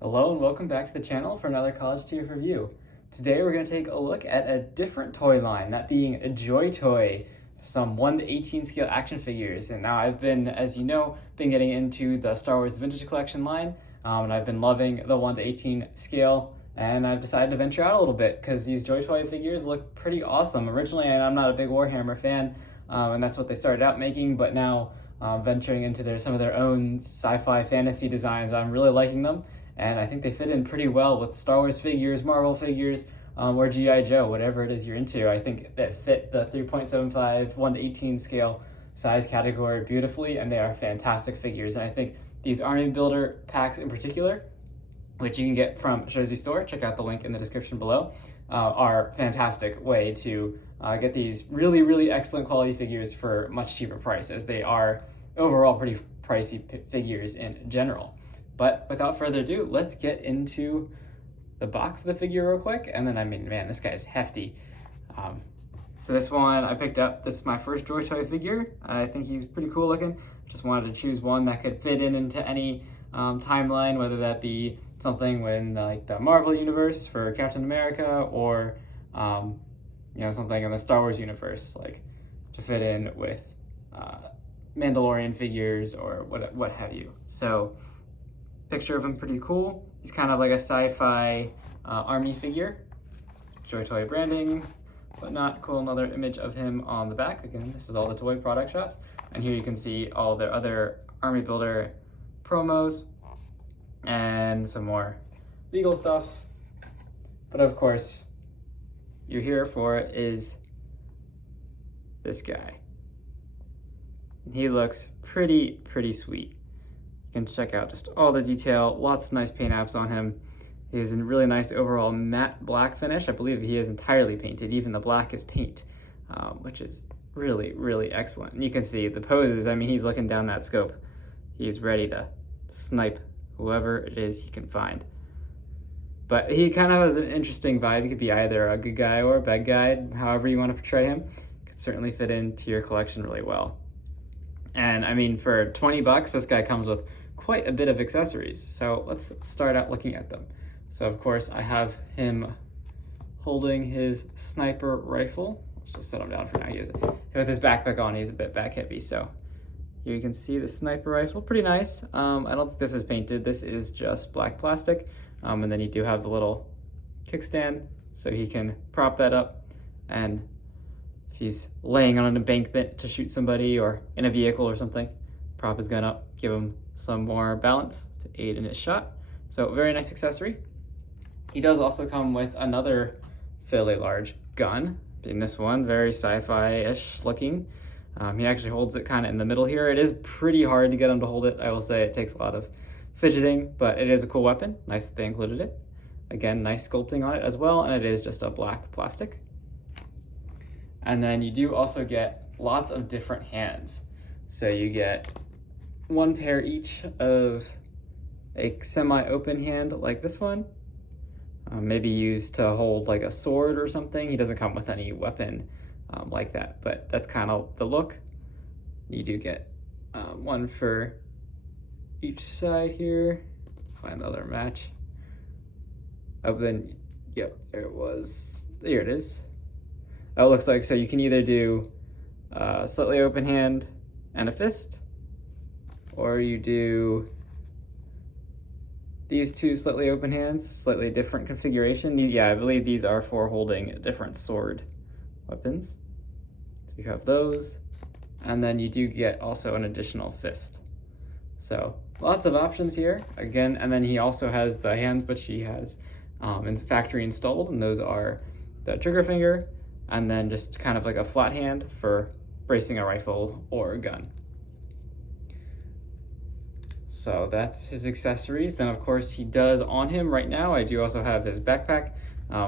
Hello and welcome back to the channel for another College Tier review. Today we're going to take a look at a different toy line, that being a JoyToy, some 1/18 scale action figures. And now I've been, as you know, getting into the Star Wars Vintage Collection line, and I've been loving the 1/18 scale, and I've decided to venture out a little bit because these JoyToy figures look pretty awesome. Originally, I'm not a big Warhammer fan, and that's what they started out making, but now venturing into some of their own sci-fi fantasy designs, I'm really liking them. And I think they fit in pretty well with Star Wars figures, Marvel figures, or G.I. Joe, whatever it is you're into. I think that fit the 3.75 1/18 scale size category beautifully, and they are fantastic figures. And I think these Army Builder packs in particular, which you can get from Jersey Store, check out the link in the description below, are a fantastic way to get these really, really excellent quality figures for a much cheaper price, as they are overall pretty pricey figures in general. But without further ado, let's get into the box of the figure real quick. And then, man, this guy's hefty. So this one I picked up. This is my first JoyToy figure. I think he's pretty cool looking. Just wanted to choose one that could fit into any timeline, whether that be something in like the Marvel universe for Captain America, or something in the Star Wars universe, like to fit in with Mandalorian figures or what have you. So picture of him, pretty cool. He's kind of like a sci-fi army figure. JoyToy branding, whatnot. Cool, another image of him on the back. Again, this is all the toy product shots. And here you can see all their other Army Builder promos and some more legal stuff. But of course, you're here for is this guy. He looks pretty sweet. You can check out just all the detail, lots of nice paint apps on him. He has a really nice overall matte black finish. I believe he is entirely painted, even the black is paint, which is really excellent. And you can see the poses. He's looking down that scope. He's ready to snipe whoever it is he can find. But he kind of has an interesting vibe. He could be either a good guy or a bad guy, however you want to portray him. Could certainly fit into your collection really well. And for 20 bucks, this guy comes with quite a bit of accessories. So let's start out looking at them. So of course I have him holding his sniper rifle. Let's just set him down for now. With his backpack on, he's a bit back heavy. So here you can see the sniper rifle, pretty nice. I don't think this is painted. This is just black plastic. And then you do have the little kickstand, so he can prop that up, and he's laying on an embankment to shoot somebody or in a vehicle or something, prop his gun up, give him some more balance to aid in his shot. So very nice accessory. He does also come with another fairly large gun, being this one, very sci-fi-ish looking. He actually holds it kind of in the middle here. It is pretty hard to get him to hold it. I will say it takes a lot of fidgeting, but it is a cool weapon. Nice that they included it. Again, nice sculpting on it as well, and it is just a black plastic. And then you do also get lots of different hands. So you get one pair each of a semi-open hand like this one, maybe used to hold like a sword or something. He doesn't come with any weapon like that, but that's kind of the look. You do get one for each side here. Find the other match. Oh, then, yep, there it was. Here it is. Oh, it looks like, so you can either do a slightly open hand and a fist, or you do these two slightly open hands, slightly different configuration. Yeah, I believe these are for holding different sword weapons. So you have those, and then you do get also an additional fist. So lots of options here, again, and then he also has the hands which he has in factory installed, and those are the trigger finger, and then just kind of like a flat hand for bracing a rifle or a gun. So that's his accessories. Then of course he does on him right now, I do also have his backpack,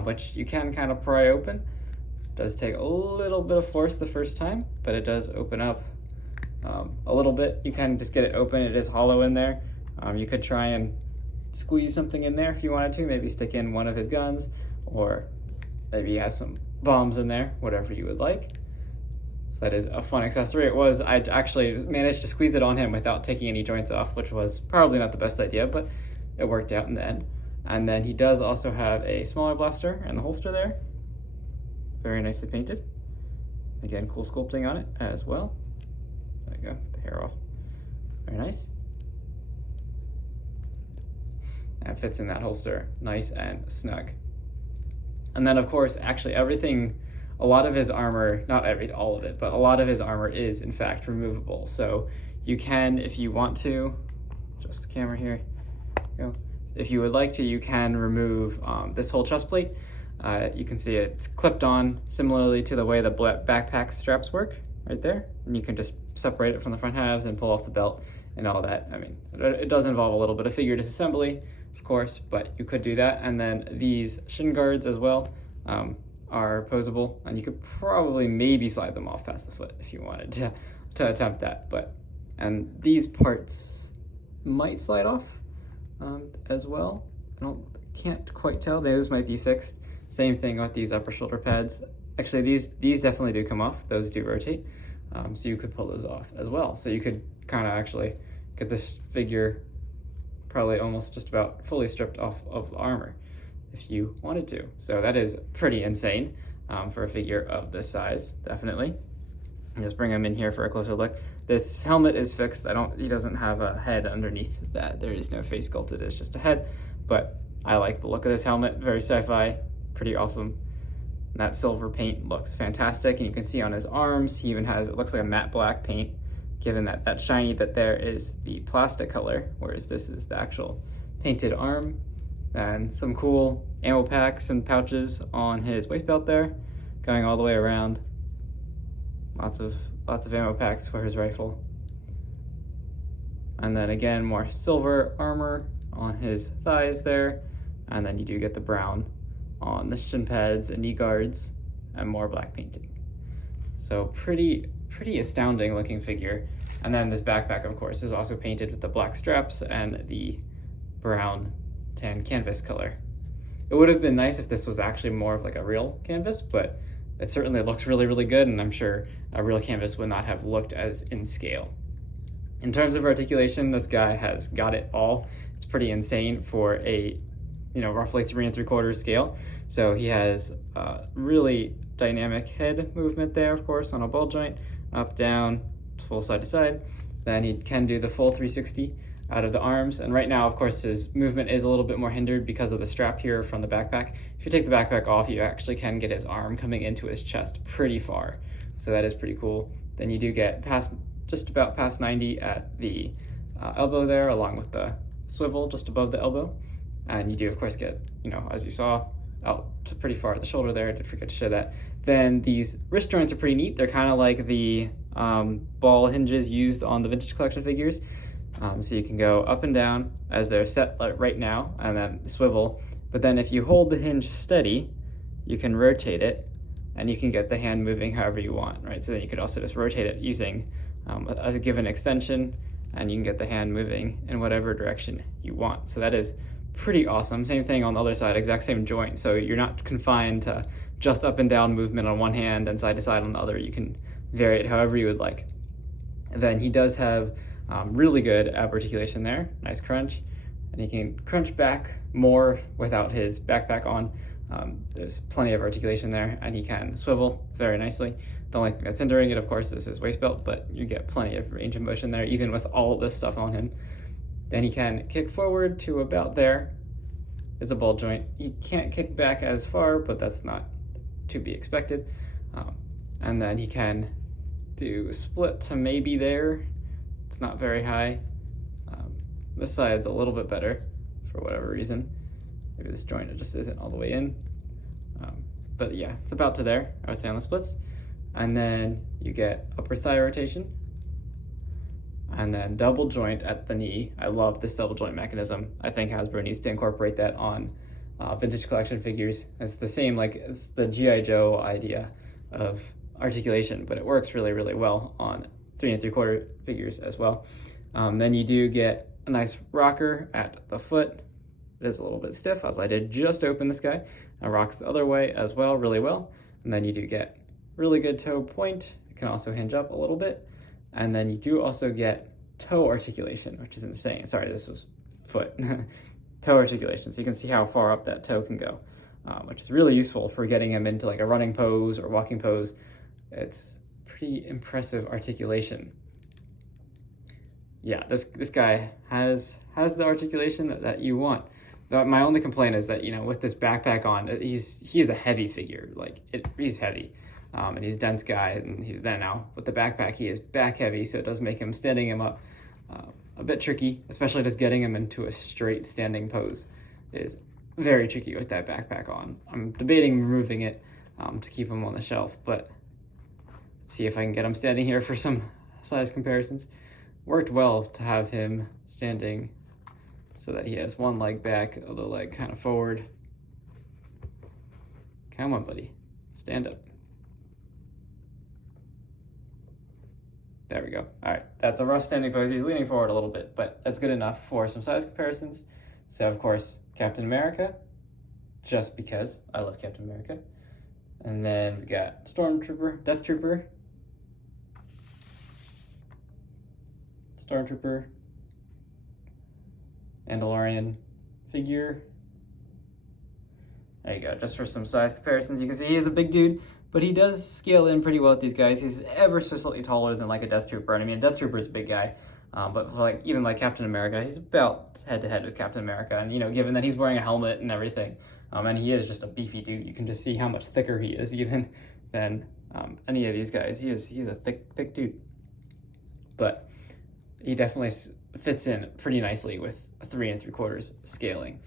which you can kind of pry open. It does take a little bit of force the first time, but it does open up a little bit. You can just get it open. It is hollow in there. You could try and squeeze something in there if you wanted to, maybe stick in one of his guns, or maybe he has some bombs in there, whatever you would like. So that is a fun accessory. I actually managed to squeeze it on him without taking any joints off, which was probably not the best idea, but it worked out in the end. And then he does also have a smaller blaster in the holster there. Very nicely painted. Again, cool sculpting on it as well. There you go, get the hair off. Very nice. And fits in that holster nice and snug. And then of course, actually everything, a lot of his armor, not all of it, but a lot of his armor is in fact removable. So you can, if you want to, adjust the camera here, go. If you would like to, you can remove this whole chest plate. You can see it's clipped on similarly to the way the backpack straps work right there. And you can just separate it from the front halves and pull off the belt and all that. I mean, it does involve a little bit of figure disassembly, of course, but you could do that. And then these shin guards as well are posable, and you could probably maybe slide them off past the foot if you wanted to attempt that. And these parts might slide off as well. Can't quite tell. Those might be fixed. Same thing with these upper shoulder pads. Actually, these definitely do come off. Those do rotate. So you could pull those off as well. So you could kind of actually get this figure probably almost just about fully stripped off of armor if you wanted to. So that is pretty insane for a figure of this size, definitely. And just bring him in here for a closer look. This helmet is fixed. He doesn't have a head underneath that. There is no face sculpted, it's just a head. But I like the look of this helmet, very sci-fi, pretty awesome. And that silver paint looks fantastic, and you can see on his arms, he even has, it looks like a matte black paint, given that that shiny bit there is the plastic color, whereas this is the actual painted arm. And some cool ammo packs and pouches on his waist belt there, going all the way around. Lots of ammo packs for his rifle. And then again, more silver armor on his thighs there. And then you do get the brown on the shin pads and knee guards, and more black painting. So pretty astounding looking figure. And then this backpack, of course, is also painted with the black straps and the brown tan canvas color. It would have been nice if this was actually more of like a real canvas, but it certainly looks really, really good, and I'm sure a real canvas would not have looked as in scale. In terms of articulation, this guy has got it all. It's pretty insane for a, roughly 3 3/4 scale. So he has really dynamic head movement there, of course, on a ball joint, up, down, full side to side. Then he can do the full 360 out of the arms. And right now, of course, his movement is a little bit more hindered because of the strap here from the backpack. If you take the backpack off, you actually can get his arm coming into his chest pretty far. So that is pretty cool. Then you do get just about past 90 at the elbow there, along with the swivel just above the elbow. And you do, of course, get, as you saw, out to pretty far at the shoulder there. I did forget to show that. Then these wrist joints are pretty neat. They're kind of like the ball hinges used on the vintage collection figures. So you can go up and down as they're set right now, and then swivel. But then if you hold the hinge steady, you can rotate it, and you can get the hand moving however you want, right? So then you could also just rotate it using a given extension, and you can get the hand moving in whatever direction you want. So that is pretty awesome. Same thing on the other side, exact same joint. So you're not confined to just up and down movement on one hand and side to side on the other. You can vary it however you would like. And then he does have really good ab articulation there, nice crunch, and he can crunch back more without his backpack on. There's plenty of articulation there, and he can swivel very nicely. The only thing that's hindering it, of course, is his waist belt, but you get plenty of range of motion there, even with all of this stuff on him. Then he can kick forward to about there is a ball joint. He can't kick back as far, but that's not to be expected. And then he can do split to maybe there. It's not very high. This side's a little bit better for whatever reason. Maybe this joint just isn't all the way in. But yeah, it's about to there, I would say, on the splits. And then you get upper thigh rotation, and then double joint at the knee. I love this double joint mechanism. I think Hasbro needs to incorporate that on vintage collection figures. It's the same, like it's the G.I. Joe idea of articulation, but it works really, really well on 3 3/4 figures as well. Then you do get a nice rocker at the foot. It is a little bit stiff, as I did just open this guy. It rocks the other way as well, really well. And then you do get really good toe point. It can also hinge up a little bit. And then you do also get toe articulation, which is insane. Sorry, this was foot. toe articulation. So you can see how far up that toe can go, which is really useful for getting him into like a running pose or walking pose. It's pretty impressive articulation. Yeah, this guy has the articulation that you want. My only complaint is that, you know, with this backpack on, he is a heavy figure. Like, he's heavy, and he's a dense guy, and he's then now with the backpack, he is back heavy, so it does make standing him up a bit tricky, especially just getting him into a straight standing pose is very tricky with that backpack on. I'm debating removing it to keep him on the shelf, but let's see if I can get him standing here for some size comparisons. Worked well to have him standing so that he has one leg back, other leg kind of forward. Come on, buddy. Stand up. There we go. All right, that's a rough standing pose. He's leaning forward a little bit, but that's good enough for some size comparisons. So, of course, Captain America, just because I love Captain America. And then we got Stormtrooper, Death Trooper, Stormtrooper, Mandalorian figure. There you go, just for some size comparisons. You can see he is a big dude, but he does scale in pretty well with these guys. He's ever so slightly taller than like a Death Trooper. And I mean, Death Trooper is a big guy, but for like even like Captain America, he's about head to head with Captain America. And, you know, given that he's wearing a helmet and everything, and he is just a beefy dude, you can just see how much thicker he is even than any of these guys. He's a thick dude, but he definitely fits in pretty nicely with a 3 3/4 scaling.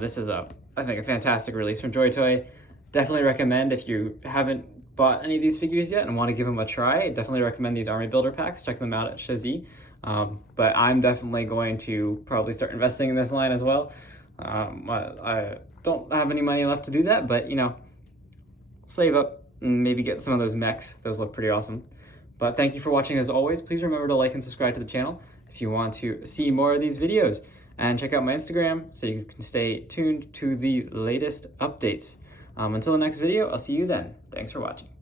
This is I think a fantastic release from JoyToy. Definitely recommend, if you haven't bought any of these figures yet and want to give them a try, definitely recommend these Army Builder packs. Check them out at Shazzy. But I'm definitely going to probably start investing in this line as well. I don't have any money left to do that, but, you know, save up and maybe get some of those mechs. Those look pretty awesome. But thank you for watching as always. Please remember to like and subscribe to the channel if you want to see more of these videos. And check out my Instagram so you can stay tuned to the latest updates. Until the next video, I'll see you then. Thanks for watching.